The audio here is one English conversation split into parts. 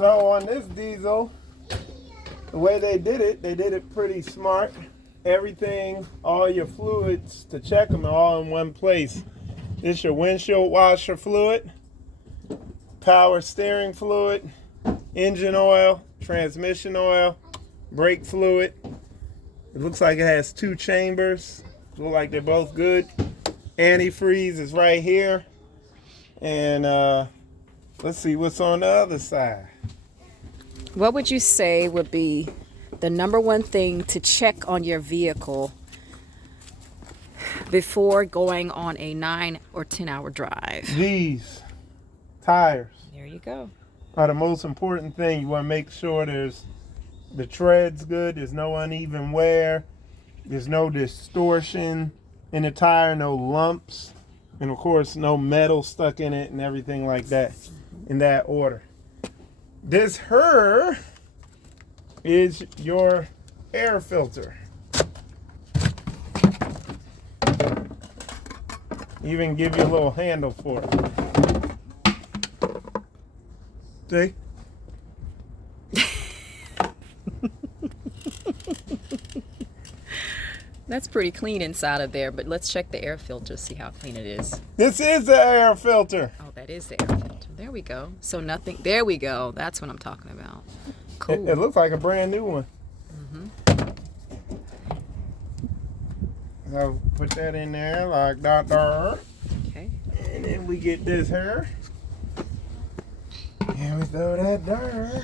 So on this diesel, the way they did it pretty smart. Everything, all your fluids to check them are all in one place. This your windshield washer fluid, power steering fluid, engine oil, transmission oil, brake fluid. It looks like it has 2 chambers. Look like they're both good. Antifreeze is right here. And let's see what's on the other side. What would you say would be the number one thing to check on your vehicle before going on a 9 or 10 hour drive? These tires There you go. are the most important thing. You want to make sure the tread's good, there's no uneven wear, there's no distortion in the tire, no lumps, and of course no metal stuck in it and everything like that, in that order. This here is your air filter. Even give you a little handle for it. See? That's pretty clean inside of there, but let's check the air filter, see how clean it is. This is the air filter. Oh, that is the air filter. There we go. So nothing, there we go. That's what I'm talking about. Cool. It looks like a brand new one. So put that in there like that there. Okay. And then we get this here. And we throw that there.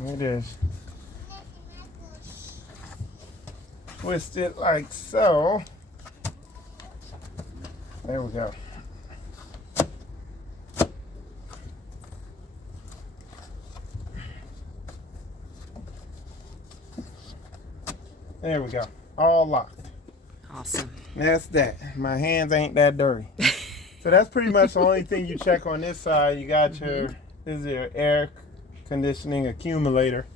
We just twist it like so. There we go. There we go. All locked. Awesome. That's that. My hands ain't that dirty. So that's pretty much the only thing you check on this side. You got your, this is your air conditioning accumulator.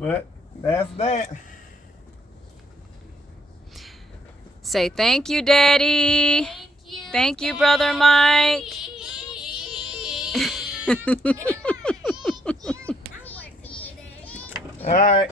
But that's that. Say thank you, Daddy. Thank you, Brother Mike. All right.